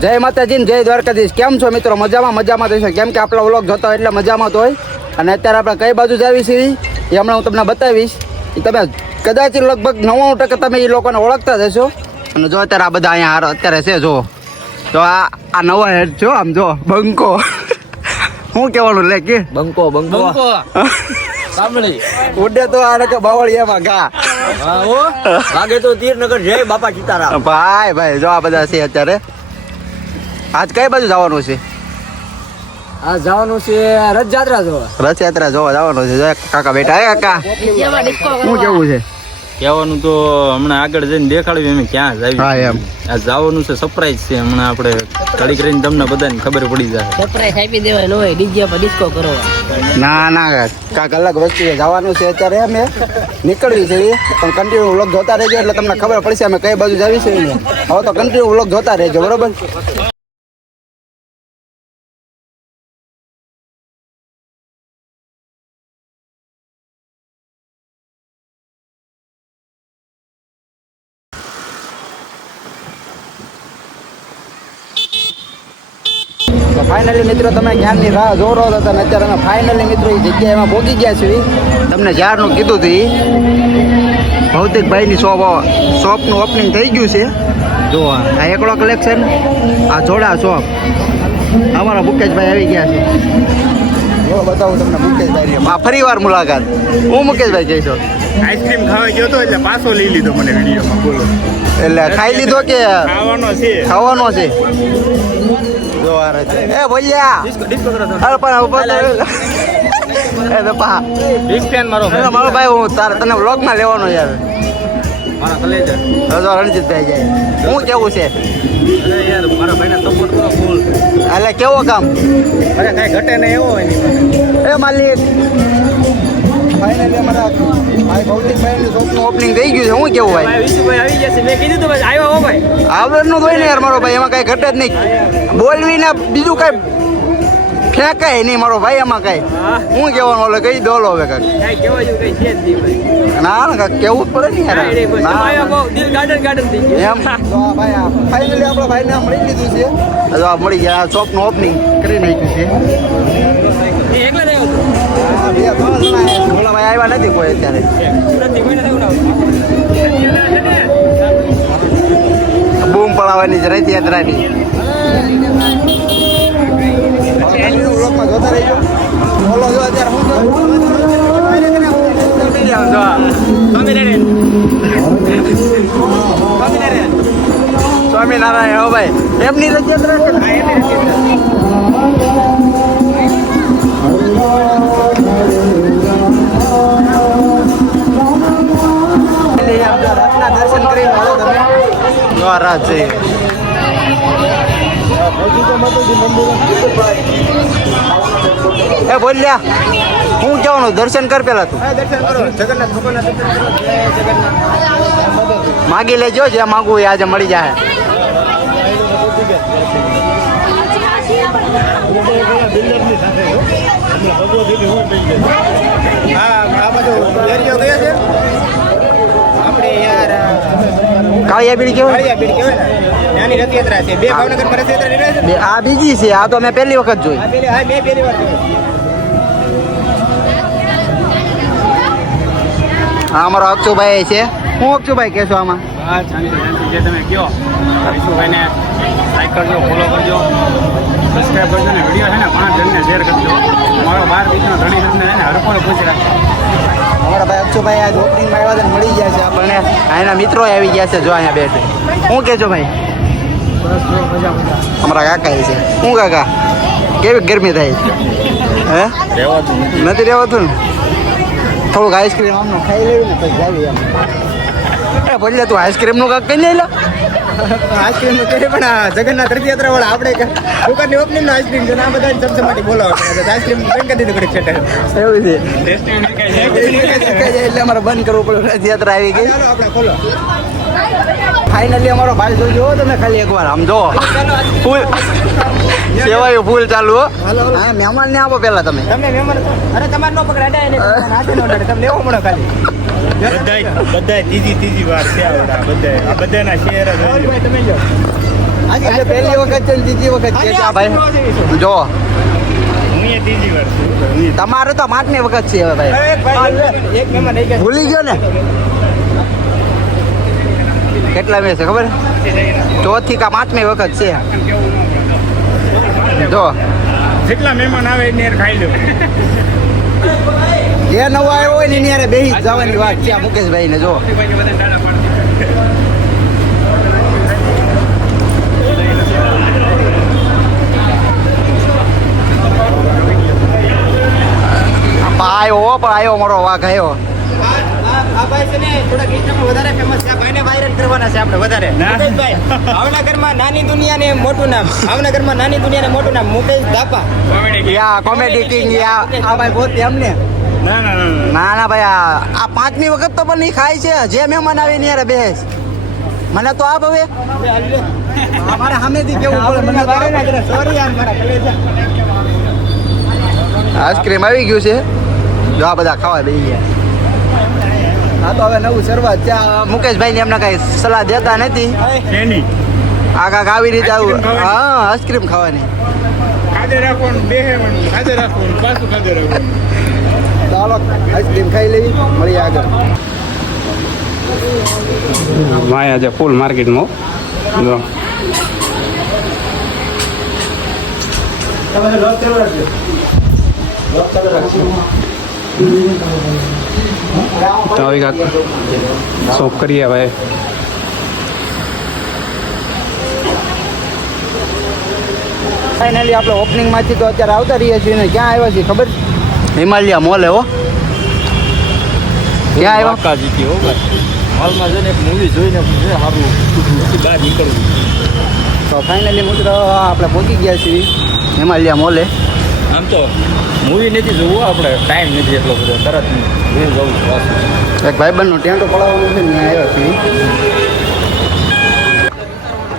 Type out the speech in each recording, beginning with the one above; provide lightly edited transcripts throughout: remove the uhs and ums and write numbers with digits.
જય માતાજી ને જય દ્વારકાધીશ. કેમ છો મિત્રો? મજામાં થશે. કેમ કે આપણા વ્લોગ જોતા હોય એટલે મજામાં તો હોય. અને અત્યારે આપણે કઈ બાજુ જાવી છીએ એ હમણાં હું તમને બતાવીશ. એ તમે કદાચ લગભગ 99% તમે એ લોકોને ઓળખતા જ હશો. અને જો અત્યારે આ બધા અહીંયા અત્યારે છે. જો તો આ નવા હેડ છો. આમ જો બંકો શું કહેવાનું લે કે બંકો સાંભળી ઉડે તો આ કે બાવળિયામાં ગા લાગે તો તીરનગર જય બાપા સીતારામ. ભાઈ જો આ બધા છે અત્યારે. આજ કઈ બાજુ જવાનું છે? આ જવાનું છે રથયાત્રા જોવા. રથયાત્રા જોવા જવાનું છે. કાકા બેટા હે કાકા શું કેવું છે? કહેવાનું તો હમણાં આગળ જઈને દેખાડ્યું અમે ક્યાં હા જાવી. એમ આ જવાનું છે સરપ્રાઈઝ છે. હમણાં આપણે ઘડી કરીને તમને બધાને ખબર પડી જાય. સરપ્રાઈઝ આપી દેવાય ન હોય, ડીજે પર ડિસ્કો કરવા. ના કાંક અલગ વસ્તુ જવાનું છે અત્યારે. અમે નીકળવી છે પણ કન્ટિન્યુ વ્લોગ જોતા રહેજો એટલે તમને ખબર પડશે અમે કઈ બાજુ જાવી છે. હવે તો કન્ટિન્યુ વ્લોગ જોતા રહેજો, બરોબર? તો ફાઇનલી મિત્રો તમે જ્ઞાનની રાહ જોરો હતો અને અત્યારે અમે ફાઇનલી મિત્રો એ જગ્યાએ એમાં પહોંચી ગયા છીએ. તમને જ્યારનું કીધું હતું એ ભૌતિકભાઈની શોપનું ઓપનિંગ થઈ ગયું છે. જો આ એકડો કલેક્શન, આ જોડા શોપ. અમારા મુકેશભાઈ આવી ગયા છે. જો બતાવું તમને મુકેશભાઈ આ ફરી વાર મુલાકાત. હું મુકેશભાઈ કહીશો આઈસ્ક્રીમ ખાવા ગયો હતો એટલે પાછો લઈ લીધો મને વિડીયોમાં. બોલો એટલે ખાઈ લીધો કે ખાવાનો છે જો આ રહે. એ ભૈયા અરે પણ એ તો પા બિગ ફેન મારો મારો ભાઈ હું તને વ્લોગમાં લેવાનો યાર. મારા કલેજા. હવે રણજીતભાઈ જાય. શું કેવું છે? અરે યાર મારા ભાઈને સપોર્ટ કરો ફૂલ. એટલે કેવો કામ? અરે કઈ ઘટે નહીં એવો હોય નહીં. એ માલિક ફાઇનલી અમારા ભાઈ ભૌતિકભાઈની શોપનું ઓપનિંગ થઈ ગયું છે. શું કેવું ભાઈ? વિશુભાઈ આવી ગયા છે. મેં કીધું તો ભાઈ આવ્યો હો ભાઈ. આવડનું હોય ને યાર મારો ભાઈ, એમાં કઈ ઘટે જ નહીં. બોલવી ને બીજું કઈ ફેંકાય નહીં મારો ભાઈ. એમાં કઈ હું કહેવાનું ઓલે કહી દો હવે કાંઈક. કઈ કહેવા જેવું કઈ છે જ નહીં ભાઈ. ના કાંઈક કેવું જ પડે ને યાર. આવ્યા બહુ દિલ ગાર્ડન થઈ ગયું. એમ તો ભાઈ ફાઇનલી આપણા ભાઈને મળી લીધું છે. તો આ મળી ગયા. શોપનું ઓપનિંગ કરી નાખ્યું છે. એ એકલા જ આવ્યો હતો. હા, બે ત્રણ જણા ઓલા ભાઈ આવ્યા નથી કોઈ અત્યારે. સુરતથી કોઈને થયું ના બૂમ પડાવવાની છે રથયાત્રાની. વ્લોગમાં જોતા રહીજો. બોલો જો અત્યારે હું સ્વામિનારાયણ. હો ભાઈ એમની રથયાત્રા છે ને? રાતના દર્શન કરી લો તમે. જો આ રાત છે. એ બોલ્યા હું કહેવાનું? દર્શન કર પેલા તું. દર્શન કરો જગન્નાથ ભગવાનના દર્શન કરો. જય જગન્નાથ. માગી લેજો જે માગવું એ આજે મળી જાય. હા આ બધો એરિયો ગયો છે આપણે યાર કાળિયા બીડી કેવું? કાળિયા બીડ કહેવાય ને. નાની રથયાત્રા છે. બે ભાવનગરમાં રથયાત્રા નીકળે છે ને. આ બીજી છે. આ તો મેં પહેલી વખત જોઈ. આ મેં પહેલી વાર જોઈ. હા અમારો અક્ષુભાઈ છે. હું અક્ષુભાઈ કહેશો આમાં? હા જે તમે કહો વિશુભાઈને લાઈક કરજો, ફોલો કરજો, સબસ્ક્રાઈબ કરજો ને વિડીયો છે ને 5 જણને શેર કરજો. મારો 12 દીકરો ઘણી જણને છે ને હરખોને પૂછી રાખજો. અમારા ભાઈ અક્ષુભાઈ આજ ઓપનિંગમાં આવ્યા હતા ને મળી ગયા છે આપણને. એના મિત્રો આવી ગયા છે. જો અહીંયા બેઠે. શું કહેજો ભાઈ? અમારા કાકા છે. શું કાકા કેવી ગરમી થાય? હે નથી રહેવાતું ને? થોડુંક આઈસ્ક્રીમ આમનું ખાઈ લેવું ને પછી જાવી એમ. એ બોલે તું આઈસ્ક્રીમનું કાંક કહી લે. આઈસ્ક્રીમ નું કરે પણ આ જગન્નાથ રથયાત્રા વાળા આપણે દુકાનની ઓપનિંગ નો આઈસ્ક્રીમ છે ને આ બધા ચમચમાટી બોલાવો આઈસ્ક્રીમ બંધ કરી દીધું ઘડીક છેટે. એવું છે એટલે અમારે બંધ કરવું પડે. રથયાત્રા આવી ગઈ. ચાલો આપણે ખોલો. ફાઇનલી અમારો ભાઈ જોજો તમે ખાલી એકવાર આમ જો ફૂલ સેવાયું ફૂલ ચાલુ. હા મહેમાન ને આપો પેલા તમે. તમે મહેમાન છો? અરે તમારે નો પકડાય ને હાથે નો ડરે. તમે લેવો મળો ખાલી. બધાય ત્રીજી વાર છે. બધાના શેર જ હોય. તમે લો. આજે પહેલી વખત છે ને ત્રીજી વખત છે આ ભાઈ જો હું એ ત્રીજી વાર છું તમારે તો 5મી વખત છે હવે ભાઈ એક મહેમાન આવી ગયા ભૂલી ગયો ને કેટલા મેં છે ખબર ચોથી કા 5મી વખત છે જો જેટલા મહેમાન આવે એને યાર ખાઈ લો જે નવો આવ્યો હોય ને એની યારે બેસી જ જવાની વાત છે આ મુકેશભાઈ ને જો આવ્યો પણ આવ્યો મારો વાઘ આવ્યો આ ભાઈ છે ને થોડા ગીતમાં વધારે ફેમસ છે આ ભાઈને વાયરલ કરવાના છે આપણે વધારે મુકેશભાઈ ભાવનગરમાં નાની દુનિયા ને મોટું નામ ભાવનગરમાં નાની દુનિયા ને મોટું નામ મુકેશ ધાપા યા કોમેડી કિંગ યા આ ભાઈ પોતે એમને ના ના ના ના ના ભાઈ આ 5મી વખત તો પણ નહીં ખાય છે જે મહેમાન આવે ને યારે બેસ મને તો આપ હવે અમારે સામેથી કેવું પડે મને સોરી યાર મારા કલેજા આઈસ્ક્રીમ આવી ગયું છે જો આ બધા ખાવા બેસી ગયા હા તો હવે નવું શરૂઆત છે આ મુકેશભાઈ ને એમને કઈ સલાહ દેતા નથી એની આગા આવી રીતે આવું આઈસ્ક્રીમ ખાવાની? હા આઈસ્ક્રીમ ખાવાની ખાધે રાખવાનું બેહેવાનું ખાધે રાખવાનું પાછું ખાધે રાખવાનું ચાલો આઈસ્ક્રીમ ખાઈ લેવી મળીએ આગળ માયા છે ફૂલ માર્કેટમાં જો તો આવી કાંક શોખ કરીએ ભાઈ ફાઇનલી આપણે ઓપનિંગમાંથી તો અત્યારે આવતા રહીએ છીએ ને ક્યાં આવ્યા છીએ ખબર હિમાલયા મોલ હો ક્યાં આવ્યા કાજી હો ભાઈ હાલમાં જઈને એક મૂવી જોઈને સારું બહાર નીકળવું તો ફાઇનલી મિત્રો આપણે પહોંચી ગયા છીએ હિમાલયા મોલે આમ તો મૂવી નથી જોવું આપણે ટાઈમ નથી એટલો બધો તરત જોઈ જવું પાછું એક ભાઈબંધનું ટેન્ટો પડાવવાનું છે ને ત્યાં આવ્યા છીએ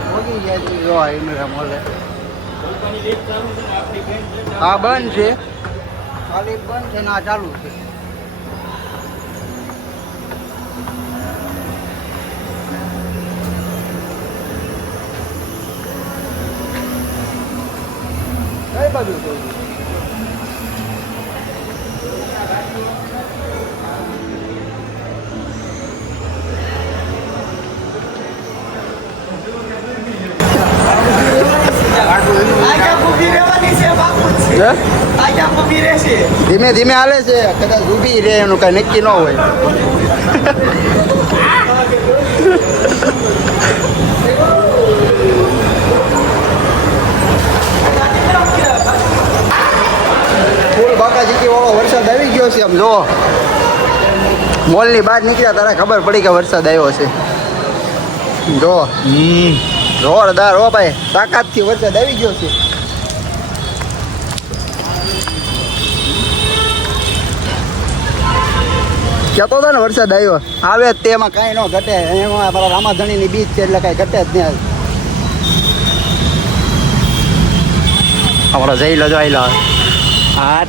પહોંચી ગયા છીએ જો આ હિમાલયા મોલે હા બંધ છે ખાલી બંધ છે ને આ ચાલુ છે કઈ બાજુ છે ધીમે ધીમે હાલે છે કદાચ ઊભી રહે એનું કઈ નક્કી ન હોય ફૂલ બાકાજીકી વાળો વરસાદ આવી ગયો છે આમ જો મોલની બહાર નીકળ્યા તારે ખબર પડી કે વરસાદ આવ્યો છે જો જોરદાર હો ભાઈ તાકાતથી વરસાદ આવી ગયો છે કહેતો હતો ને વરસાદ આવ્યો આવે જ તેમાં કાંઈ ન ઘટે એમાં મારા રામાધણીની બીચ છે એટલે કાંઈ ઘટે જ નહીં અમારો જઈ લો જોઈ લો હા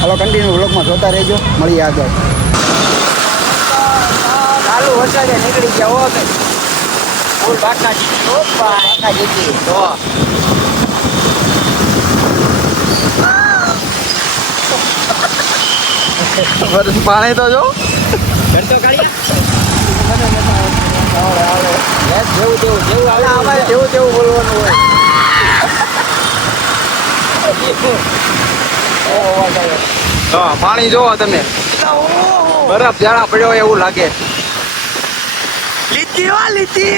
હાલો કન્ટિન્યુ બ્લોગમાં જોતા રહેજો મળીએ આગળ ચાલુ વરસાદે નીકળી ગયા હો કે ફૂલ બાકા જીતી તો પાણી તો જો જેવું તેવું બોલવાનું હોય હા પાણી જોવો તમે બરફ જાડા પડ્યો હોય એવું લાગે લીધી હો લીધી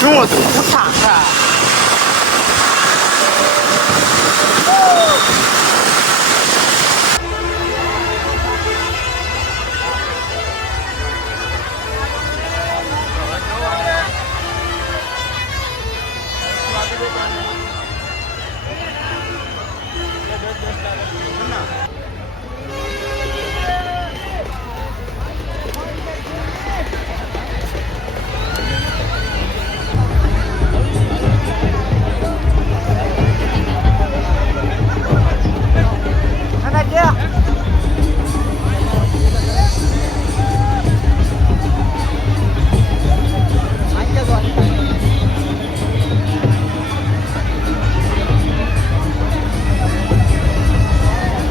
શું હતું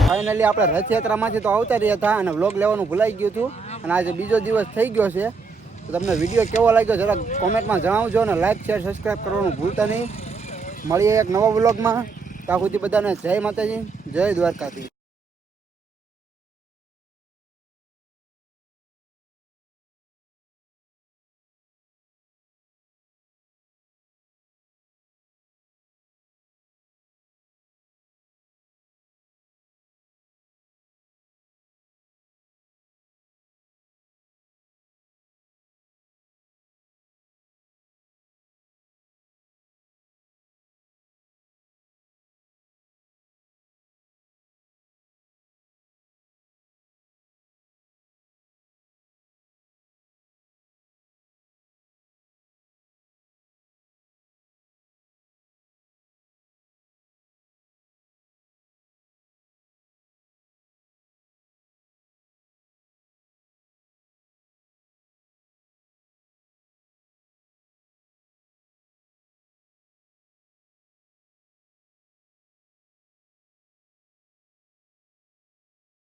ફાઇનલી આપણે રથયાત્રામાંથી તો આવતા રહ્યા હતા અને વ્લોગ લેવાનું ભૂલાઈ ગયું હતું અને આજે બીજો દિવસ થઈ ગયો છે. તો તમને વિડીયો કેવો લાગ્યો જરા કોમેન્ટમાં જણાવજો અને લાઈક શેર સબસ્ક્રાઈબ કરવાનું ભૂલતા નહીં. મળીએ એક નવા વ્લોગમાં. ત્યાં સુધી બધાને જય માતાજી, જય દ્વારકાથી.